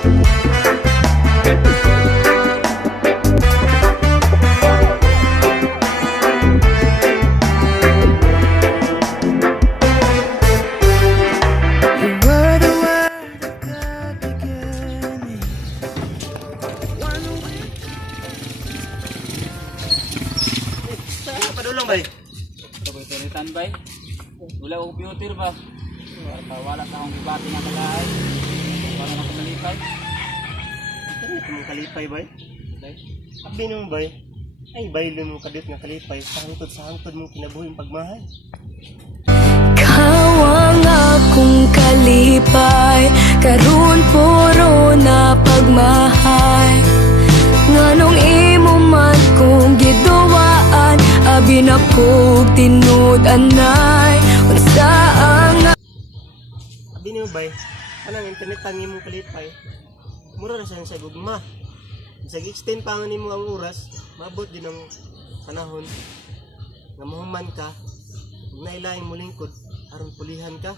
Padulong bay. Sabay turitan bay. Wala akong computer ba? Wala sa akong ibati nga kalaay. Wala na akong kalipay. Internet mo kalipay bay. Bay. Abi nung bay. Ay baylo mo kadit nga kalipay sa hangtod mong kinabuhing pagmahay. Kawang akong kalipay, karon puro na pagmahay. Nganong imo man kong giduwaan, abi na kog tinud anay. Unsa ang Abi nimo bay. Anang internet tangi mong kalipay. Mura na sa gugma. Sa extend pa nimo ang oras, mabot din ang panahon nga mahuman ka. Nailaing mo lingkod aron pulihan ka.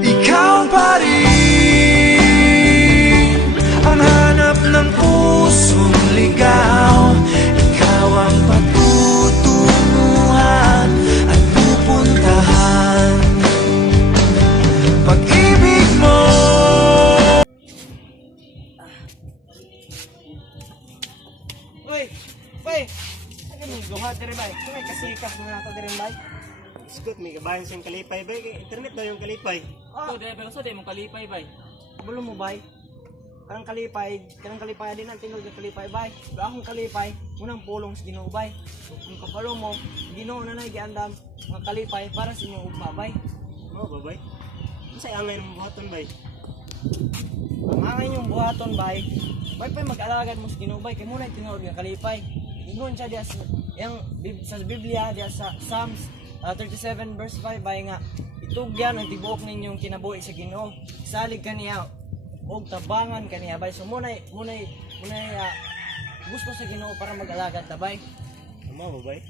Ikaw pa rin ang hanap ng pusong ligaw. Ikaw ang patutunguhan at pupuntahan. Pag-ibig mo. Uy! Bay! Ano mong duha diri bay? May kasikas mo na ako diri bay. Iskot, may kabayan siyang kalipay bay. Kay internet daw yung kalipay. Ito dahil pero sa di mong kalipay bay. Bulo mo bay? Karang kalipay din ang tingog ng kalipay bay. Akong kalipay, unang pulong sa Ginoo bay. Kung kapalo mo, Ginoo na giandam mga kalipay para sa inyong ugma bay. Mao ba bay? Unsay angay mong buhaton bay? Ang inyong buhaton bay, bay pa mag-alagad mo sa Ginoo bay kay muna tinuod nga kalipay. Ingon siya diya sa Biblia diya sa Psalms 37 verse 5 bay nga itugyan ang tibuok ninyong kinabuhi sa Ginoo. Salig kaniya og tabangan kaniya bay. So munay gusto sa Ginoo para mag-alagad ta bay. Mao ba bay?